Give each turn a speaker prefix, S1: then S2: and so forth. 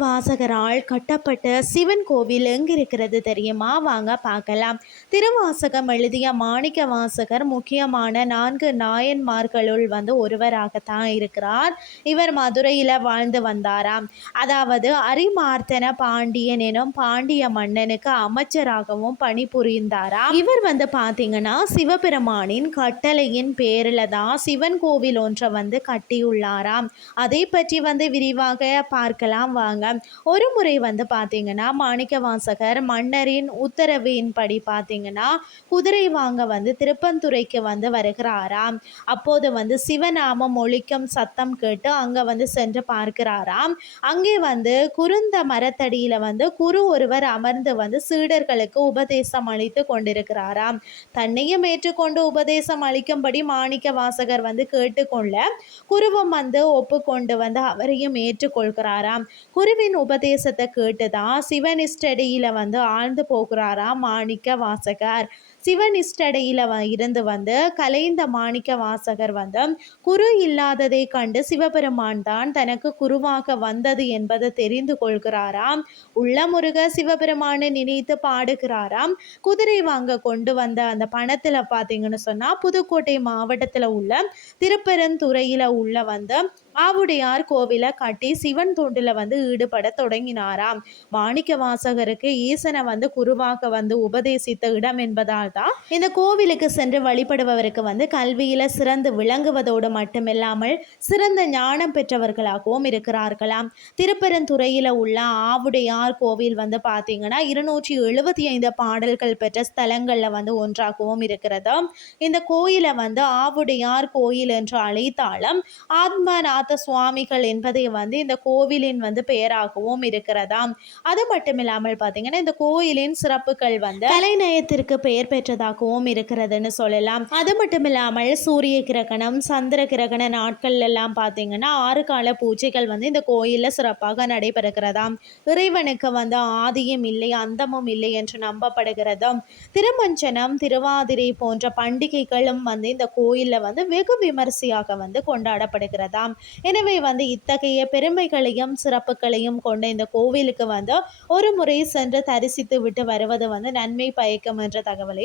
S1: வாசகரால் கட்டப்பட்ட சிவன் கோவில் எங்கே இருக்கிறது தெரியுமா? வாங்க பார்க்கலாம். திருவாசகம் எழுதிய மாணிக்க வாசகர் முக்கியமான நான்கு நாயன்மார்களுள் வந்து ஒருவராகத்தான் இருக்கிறார். இவர் மதுரையில் வாழ்ந்து வந்தாராம். அதாவது அரிமார்த்தன பாண்டியன் எனும் பாண்டிய மன்னனுக்கு அமைச்சராகவும் பணிபுரிந்தாராம். இவர் வந்து பார்த்தீங்கன்னா சிவபெருமானின் கட்டளையின் பேரில் தான் சிவன் கோவில் ஒன்றை வந்து கட்டியுள்ளாராம். அதை பற்றி வந்து விரிவாக பார்க்கலாம். வாங்க. ஒரு முறை வந்து பார்த்தீங்கன்னா மாணிக்க வாசகர் மன்னரின் உத்தரவின்படி பார்த்தீங்கன்னா குதிரை வாங்க வந்து திருப்பந்துறைக்கு வந்து வருகிறாராம். அப்போது வந்து சிவநாமம் ஒழிக்கும் சத்தம் கேட்டு அங்கே வந்து சென்று பார்க்கிறாராம். அங்கே வந்து குறுந்த மரத்தடியில் வந்து குரு ஒருவர் அமர்ந்து வந்து சீடர்களுக்கு உபதேசம் அளித்து கொண்டிருக்கிறாராம். தன்னையும் ஏற்றுக்கொண்டு உபதேசம் அளிக்கும்படி மாணிக்க வாசகர் வந்து கேட்டுக்கொள்ள குருவம் வந்து ஒப்புக்கொண்டு வந்து அவரையும் ஏற்றுக்கொள்கிறாராம். குரு குருவின் உபதேசத்தை கேட்டுதான் சிவனிஷ்டடியில் வந்து ஆழ்ந்து போகிறாராம் மாணிக்க வாசகர் சிவனிஷ்டடையில் வ இருந்து வந்து கலைந்த மாணிக்க வாசகர் வந்து குரு இல்லாததை கண்டு சிவபெருமான் தான் தனக்கு குருவாக வந்தது என்பதை தெரிந்து கொள்கிறாராம். உள்ள முருக சிவபெருமானை நினைத்து பாடுகிறாராம். குதிரை வாங்க கொண்டு வந்த அந்த பணத்தில் பார்த்தீங்கன்னு சொன்னால் புதுக்கோட்டை மாவட்டத்தில் உள்ள திருப்பெருந்துறையில் உள்ள வந்து ஆவுடையார் கோவிலை கட்டி சிவன் தொண்டில் வந்து ஈடுபட தொடங்கினாராம். மாணிக்க வாசகருக்கு ஈசனை வந்து குருவாக வந்து உபதேசித்த இடம் என்பதால் தான் இந்த கோவிலுக்கு சென்று வழிபடுபவருக்கு வந்து கல்வியில் சிறந்து விளங்குவதோடு மட்டுமில்லாமல் சிறந்த ஞானம் பெற்றவர்களாகவும் இருக்கிறார்களாம். திருப்பெருந்துறையில் உள்ள ஆவுடையார் கோவில் வந்து பார்த்தீங்கன்னா இருநூற்றி எழுபத்தி ஐந்து பாடல்கள் பெற்ற ஸ்தலங்களில் வந்து ஒன்றாகவும் இருக்கிறது. இந்த கோயிலை வந்து ஆவுடையார் கோயில் என்று அழைத்தாலும் ஆத்மநாத சுவாமிகள் என்பதை வந்து இந்த கோவிலின் வந்து பெயராகவும் இருக்கிறதாம். அது மட்டுமில்லாமல் பார்த்தீங்கன்னா இந்த கோயிலின் சிறப்புகள் வந்து கலைநயத்திற்கு பெயர் பெற்றதாகவும் இருக்கிறதுன்னு சொல்லலாம். அது மட்டும் இல்லாமல் சூரிய கிரகணம் சந்திர கிரகண நாட்கள் எல்லாம் பார்த்தீங்கன்னா ஆறு கால பூஜைகள் வந்து இந்த கோயிலில் சிறப்பாக நடைபெறுகிறதாம். இறைவனுக்கு வந்து ஆதியும் இல்லை அந்தமும் இல்லை என்று நம்பப்படுகிறதும். திருமஞ்சனம் திருவாதிரை போன்ற பண்டிகைகளும் வந்து இந்த கோயிலில் வந்து வெகு விமரிசையாக வந்து கொண்டாடப்படுகிறதாம். எனவே வந்து இத்தகைய பெருமைகளையும் சிறப்புகளையும் கொண்ட இந்த கோவிலுக்கு வந்து ஒரு முறை சென்று தரிசித்து விட்டு வருவது வந்து நன்மை பயக்கும் என்ற தகவலை